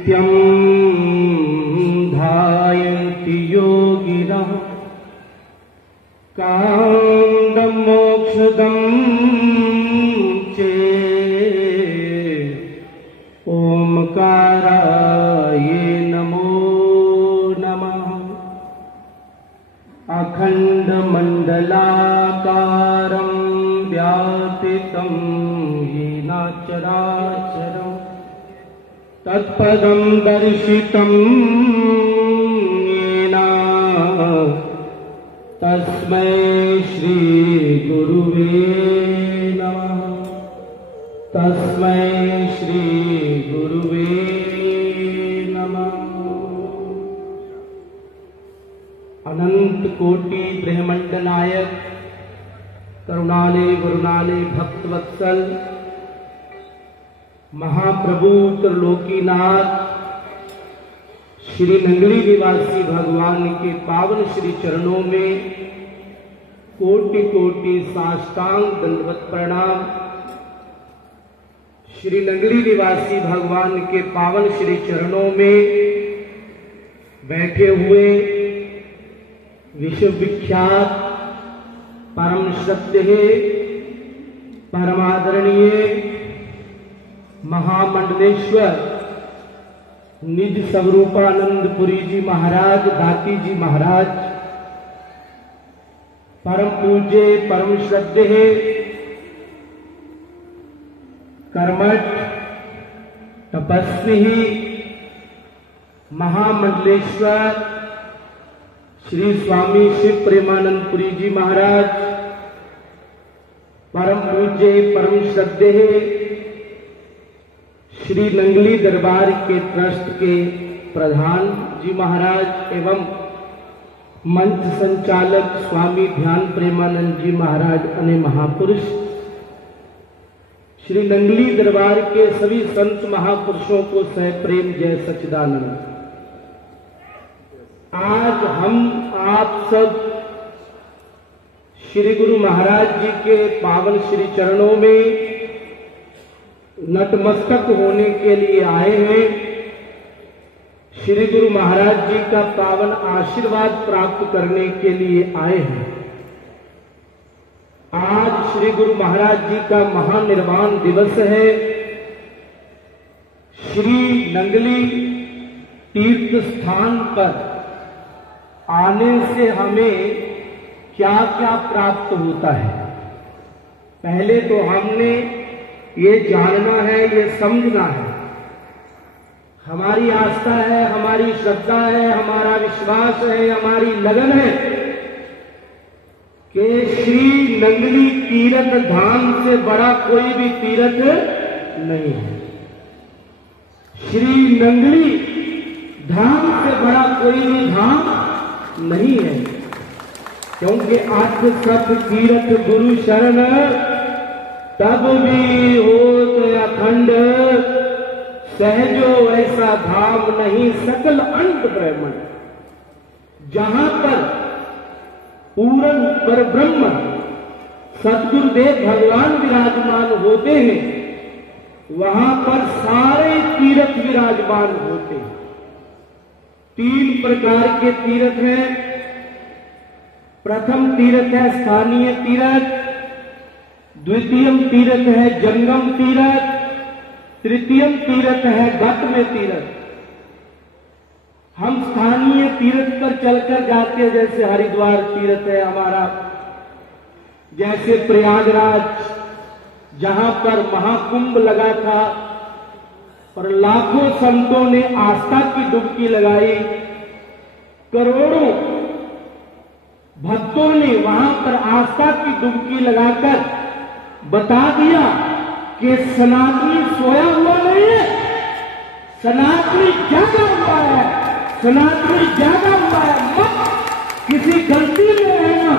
नित्यं ध्यायन्ति योगिनः कामदं मोक्षदं चेत् ओंकाराय नमो नमः। अखण्डमण्डलाकारं व्यापितं येन चराचरं तत्पदं दर्शितं येन तस्मै श्री गुरुवे नमः। तस्मै श्री गुरुवे नमः। अनंत कोटि ब्रह्मांड नायक करुणालय गुरुनालय भक्तवत्सल महाप्रभु त्रिलोकीनाथ श्री नंगली निवासी भगवान के पावन श्री चरणों में कोटि कोटि साष्टांग दंडवत प्रणाम। श्री नंगली निवासी भगवान के पावन श्री चरणों में बैठे हुए विश्व विख्यात परम श्रद्धेय परमादरणीय महामंडलेश्वर निज स्वरूपानंद पुरी जी महाराज, दाती जी महाराज, परम पूज्य परम श्रद्धेय कर्मठ तपस्वी महामंडलेश्वर श्री स्वामी शिव प्रेमानंद पुरी जी महाराज, परम पूज्य परम श्रद्धेय श्री नंगली दरबार के ट्रस्ट के प्रधान जी महाराज एवं मंच संचालक स्वामी ध्यान प्रेमानंद जी महाराज अन्य महापुरुष, श्री नंगली दरबार के सभी संत महापुरुषों को सह प्रेम जय सच्चिदानंद। आज हम आप सब श्री गुरु महाराज जी के पावन श्री चरणों में नतमस्तक होने के लिए आए हैं। श्री गुरु महाराज जी का पावन आशीर्वाद प्राप्त करने के लिए आए हैं। आज श्री गुरु महाराज जी का महानिर्वाण दिवस है। श्री नंगली तीर्थ स्थान पर आने से हमें क्या क्या प्राप्त होता है, पहले तो हमने ये जानना है, ये समझना है। हमारी आस्था है, हमारी श्रद्धा है, हमारा विश्वास है, हमारी लगन है कि श्री नंगली तीर्थ धाम से बड़ा कोई भी तीर्थ नहीं है। श्री नंगली धाम से बड़ा कोई भी धाम नहीं है, क्योंकि आज सब तीर्थ गुरु शरण तब भी होत अखंड, सहजो ऐसा धाम नहीं सकल अंत ब्रह्मण। जहां पर पूर्ण पर ब्रह्म सद्गुरुदेव भगवान विराजमान होते हैं, वहां पर सारे तीर्थ विराजमान होते हैं। 3 प्रकार के तीर्थ हैं। प्रथम तीर्थ है स्थानीय तीर्थ, द्वितीय तीर्थ है जंगम तीर्थ, तृतीय तीर्थ है गत में तीर्थ। हम स्थानीय तीर्थ पर चलकर जाते हैं, जैसे हरिद्वार तीर्थ है हमारा, जैसे प्रयागराज जहां पर महाकुंभ लगा था और लाखों संतों ने आस्था की डुबकी लगाई, करोड़ों भक्तों ने वहां पर आस्था की डुबकी लगाकर बता दिया कि सनातनी सोया हुआ नहीं है, सनातनी जागा हुआ है, सनातनी जागा हुआ है। मत किसी गलती में रहना।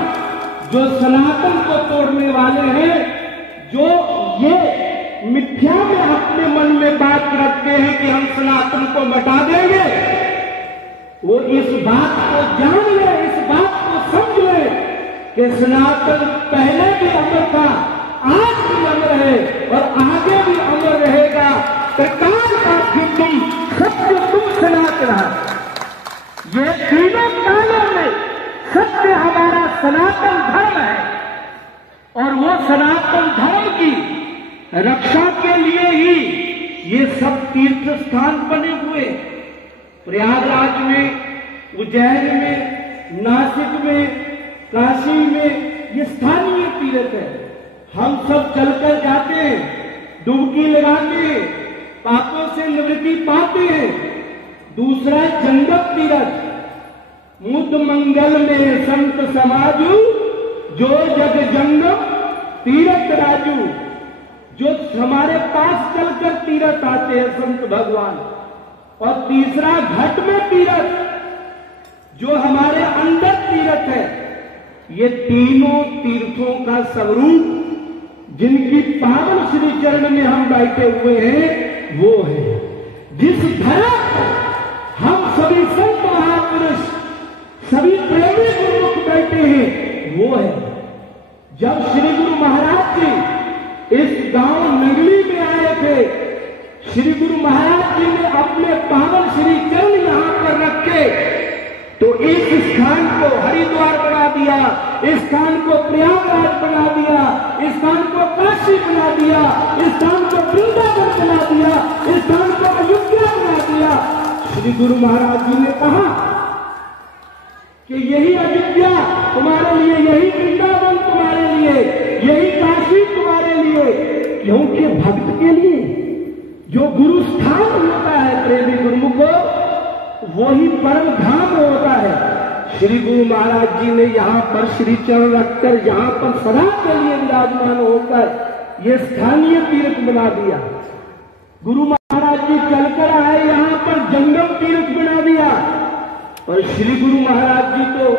जो सनातन को तोड़ने वाले हैं, जो ये मिथ्या में अपने मन में बात रखते हैं कि हम सनातन को मिटा देंगे, वो इस बात को जान ले, इस बात को समझ ले कि सनातन पहले भी अमर था, आज भी अमर है और आगे भी अमर रहेगा। प्रकार का भी तुम सत्य तुम सनातन। ये तीनों कालों में सत्य हमारा सनातन धर्म है और वो सनातन धर्म की रक्षा के लिए ही ये सब तीर्थ स्थान बने हुए। प्रयागराज में, उज्जैन में, नासिक में, काशी में ये स्थानीय तीर्थ है। हम सब चलकर जाते हैं, डुबकी लगाते हैं, पापों से निवृत्ति पाते हैं। दूसरा जंगम तीर्थ, मुद मंगल में संत समाजू, जो जग जंगम तीर्थ राजू। जो हमारे पास चलकर तीर्थ आते हैं संत भगवान। और तीसरा घट में तीर्थ, जो हमारे अंदर तीर्थ है। ये तीनों तीर्थों का स्वरूप जिनकी पावन श्री चरण में हम बैठे हुए हैं वो है। जिस धर्म हम सभी संत महापुरुष, सभी प्रेमी गुरुमुख बैठे हैं वो है। जब श्री गुरु महाराज जी इस गांव नगली में आए थे, श्री गुरु महाराज जी ने अपने पावन श्री चरण यहां पर रखे तो इस स्थान को हरिद्वार बना दिया, इस स्थान को प्रयागराज बना दिया, इस स्थान को काशी बना दिया, इस स्थान को वृंदावन बना दिया, इस स्थान को अयोध्या बना दिया। श्री गुरु महाराज जी ने कहा कि यही अयोध्या तुम्हारे लिए, यही वृंदावन तुम्हारे लिए, यही काशी तुम्हारे लिए। क्योंकि भक्त के लिए जो गुरु स्थान होता है प्रेमी गुरुमुख, वही परम धाम होता है। श्री गुरु महाराज जी ने यहाँ पर श्री चरण रखकर यहाँ पर सदा के लिए विराजमान होकर ये स्थानीय तीर्थ बना दिया। गुरु महाराज जी चलकर आए, यहाँ पर जंगम तीर्थ बना दिया। और श्री गुरु महाराज जी तो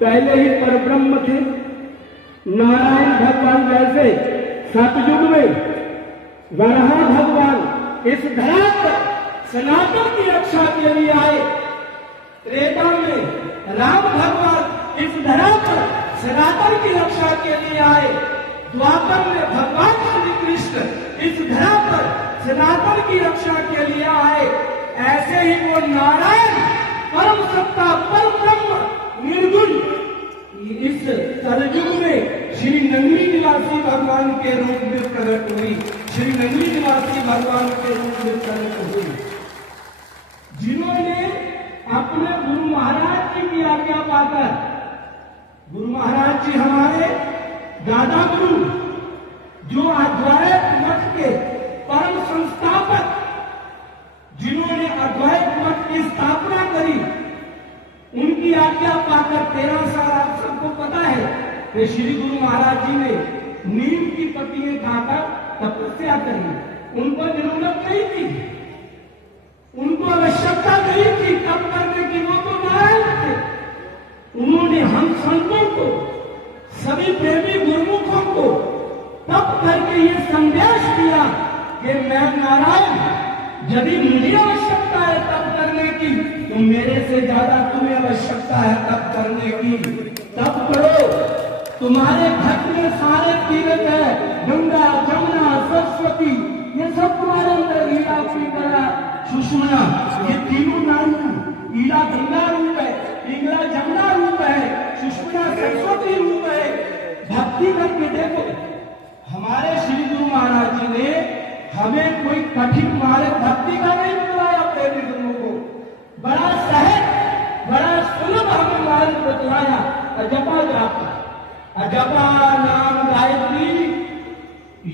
पहले ही परब्रह्म थे। नारायण भगवान जैसे सतयुग में वराह भगवान इस धरा पर सनातन की रक्षा के लिए आए। त्रेता में राम भगवान इस धरा पर सनातन की रक्षा के लिए आए। द्वापर में भगवान श्री कृष्ण इस धरा पर सनातन की रक्षा के लिए आए। ऐसे ही वो नारायण परम सत्ता, परम ब्रह्म, निर्गुण इस कलयुग में श्री नगरी निवासी भगवान के रूप में प्रकट हुई। श्री नगरी निवासी भगवान के रूप में प्रकट हुई, जिन्होंने अपने गुरु महाराज जी की आज्ञा पाकर, गुरु महाराज जी हमारे दादा गुरु, जो अद्वैत मत के परम संस्थापक, जिन्होंने अद्वैत मत की स्थापना करी, उनकी आज्ञा पाकर 13 साल आप सबको पता है कि श्री गुरु महाराज जी ने नीम की पत्तियां खाकर तपस्या करी। उनको जरूरत नहीं थी, उनको आवश्यकता नहीं थी तप करने की, वो तो नारायण थे। उन्होंने हम संतों को, सभी प्रेमी गुरुमुखों को तप करके ये संदेश दिया कि मैं नारायण, यदि मुझे आवश्यकता है तप करने की तो मेरे से ज्यादा तुम्हें आवश्यकता है तप करने की। तप करो, तुम्हारे घर में सारे तीर्थ है, गंगा, जमुना, सरस्वती, ये सब तुम्हारे अंदर, ईला, पिंगला, सुषुम्ना, ये तीनों नारियां, ईला गंगा रूप है, पिंगला जमुना रूप है, सुषुम्ना सरस्वती रूप है। भक्ति करके देखो, हमारे श्री गुरु महाराज जी ने हमें कोई कठिन मार्ग भक्ति का नहीं बताया। प्रेमी गुरुओं को बड़ा सहज, बड़ा सुलभ हमें मार्ग बतलाया। अजपा जाप, अजपा नाम गायत्री,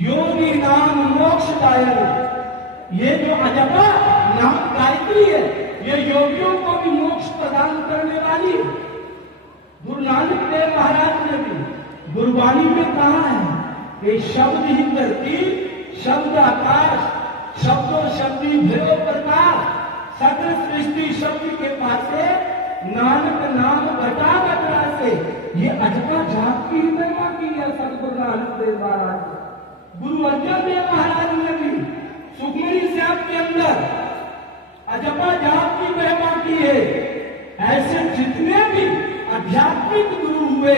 योगी नाम मोक्षदायक। ये जो अजपा नाम गायत्री है, ये योगियों को भी मोक्ष प्रदान करने वाली है। गुरु नानक देव महाराज ने भी गुरबाणी में कहा है कि शब्द ही धरती, शब्द आकाश, शब्दों शब्दी भैरव प्रकाश, सकल सृष्टि शब्द के पासे, नानक नाम घटा घटा से। ये अजपा जाप की महिमा की है सतगुरु नानक देव महाराज। गुरु अर्जन देव महाराज ने भी सुखमनी साहब के अंदर अजपा जाप की महिमा की है। ऐसे जितने भी आध्यात्मिक गुरु हुए,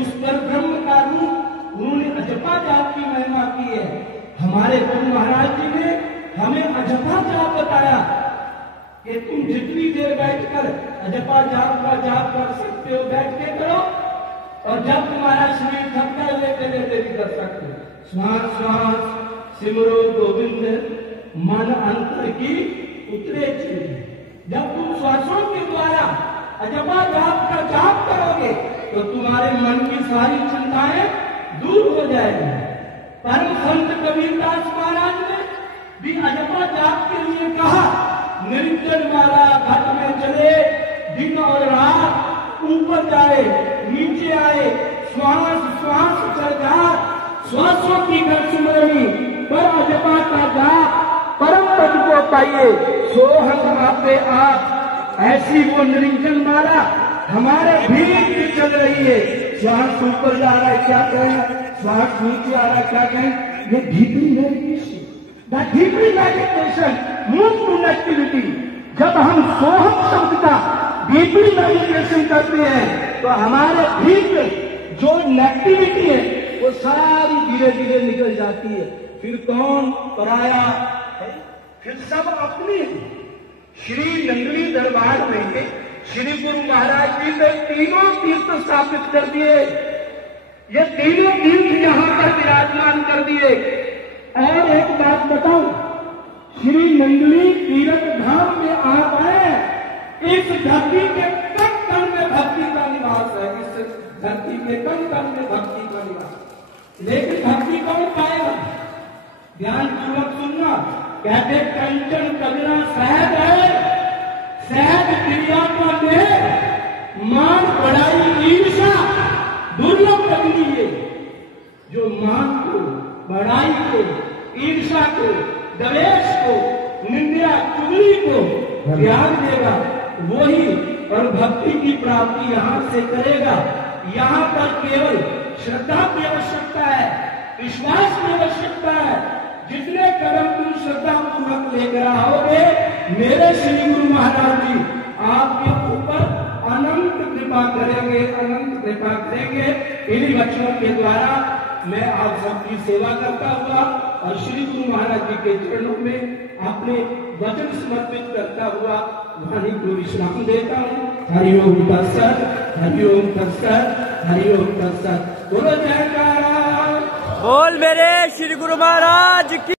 उस पर ब्रह्म का रूप उन्होंने अजपा जाप की महिमा की है। हमारे गुरु महाराज जी ने हमें अजपा जाप बताया। कि तुम जितनी देर बैठकर जपा जाप का जाप कर सकते हो बैठ के करो, और जब तुम्हारा शरीर थकता लेते लेते भी कर सकते हो। श्वास श्वास सिमरो गोविंद, मन अंतर की उतरे चली। जब तुम श्वासों के द्वारा जपा जाप का जाप करोगे तो तुम्हारे मन की सारी चिंताएं दूर हो जाएगी। परम संत कबीरदास महाराज ने भी अजपा जाप के लिए कहा, निरंजन माला घट में चले, दिन और रात ऊपर जाए नीचे आए, श्वास श्वास चल जा, श्वासों की कर सुमरनी पर अजपा का जाप परम पद को पाइए। सोहम आपे आप, ऐसी वो निरंजन माला हमारे भीतर चल रही है। श्वास ऊपर जा रहा है क्या कहें, श्वास नीचे आ रहा है क्या कहें, ये deeply meditation, the deeply meditation move to activity. जब हम सोहम शब्द का डीपली मेडिटेशन करते हैं तो हमारे भीतर जो नेगेटिविटी है वो सारी धीरे धीरे निकल जाती है। फिर कौन पराया है, फिर सब अपनी। श्री नंगली दरबार में श्री गुरु महाराज जी ने तीनों तीर्थ स्थापित कर दिए। ये तीनों तीर्थ यहां पर विराजमान कर दिए। और एक बात बताऊं, श्री नंगली तीर्थ धाम में आप आए, इस धरती के कण कण में भक्ति का निवास है। इस धरती के कण कण में भक्ति का निवास, लेकिन भक्ति कौन पाएगा? ध्यान पूर्वक सुनना। कहते कंचन कजरा शहद है, शहद क्रिया का देह, मान बढ़ाई ईर्षा दुर्लभ लगनी है। जो मान को, बढ़ाई को, ईर्षा को, द्वेष को, निंदा चुगली को त्याग देगा वही और भक्ति की प्राप्ति यहाँ से करेगा। यहाँ पर केवल श्रद्धा की आवश्यकता है, विश्वास की आवश्यकता है। जितने कदम तुम श्रद्धा पूर्वक लेकर आओगे, मेरे श्री गुरु महाराज जी आपके ऊपर अनंत कृपा करेंगे, अनंत कृपा करेंगे। इन्हीं वचनों के द्वारा मैं आप सबकी सेवा करता हुआ और श्री गुरु महाराज जी के चरणों में अपने वचन समर्पित करता हुआ वाणी को विश्राम देता हूँ। हरिओम तत्सत, हरिओम तत्सत, हरिओम तत्सत। बोलो जयकारा। बोल मेरे श्री गुरु महाराज की।